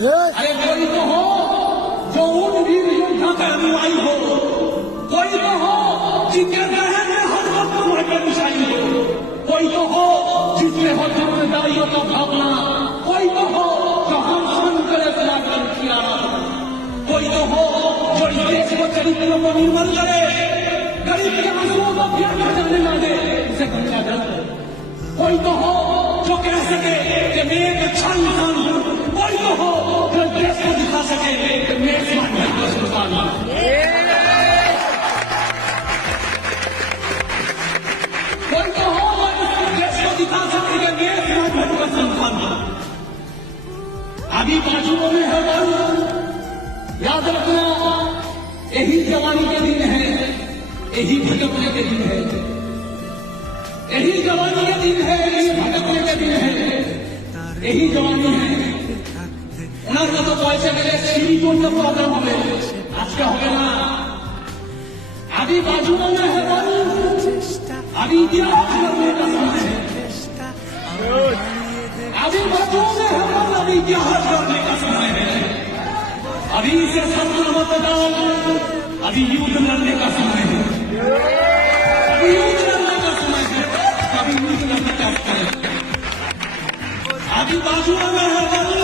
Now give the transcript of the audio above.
अरे कोई तो हो जो उन वीर योद्धा का अनुयायी हो, कोई तो हो जिनके जहन में हर वक्त मरकज बिछाई हो, कोई तो हो जिसमें हो जिम्मेदारियों का भावना, कोई तो हो जो हम सन करे कर किया, कोई तो हो जो इस देश को चरित्रों को निर्मल करे, गरीब के आंसुओं को प्यार करने लगे, उसे गंगा जल। कोई तो हो जो कह सके कि मैं एक अच्छा इंसान हूं, कोई तो हो जो देश को दिखा सके कि मैं सुल्तान हूं। कोई तो हो जो देश को दिखा सके कि मैं सुल्तान हूं। अभी बाजुओं में है बल, याद रखना यही जवानी के दिन है, यही भटकने के दिन है, यही जवानी के दिन है, यही भटकने के दिन है, यही जवानी है। उन्होंने तो पैसे के लिए सीढ़ी तोड़ने प्रॉब्लम हो गए, आज क्या हो गया ना, अभी बाजुओं में है बल, अभी इतिहास करने का समय है, अभी बाजुओं में है बल, अभी इतिहास करने का समय है, अभी इसे सत्तर मत डाल, अभी युद्ध लड़ने का समय है, अभी युद्ध लड़ने का समय है, अभी युद्ध लड़ने का समय है, अभी बाजुओं में है बल,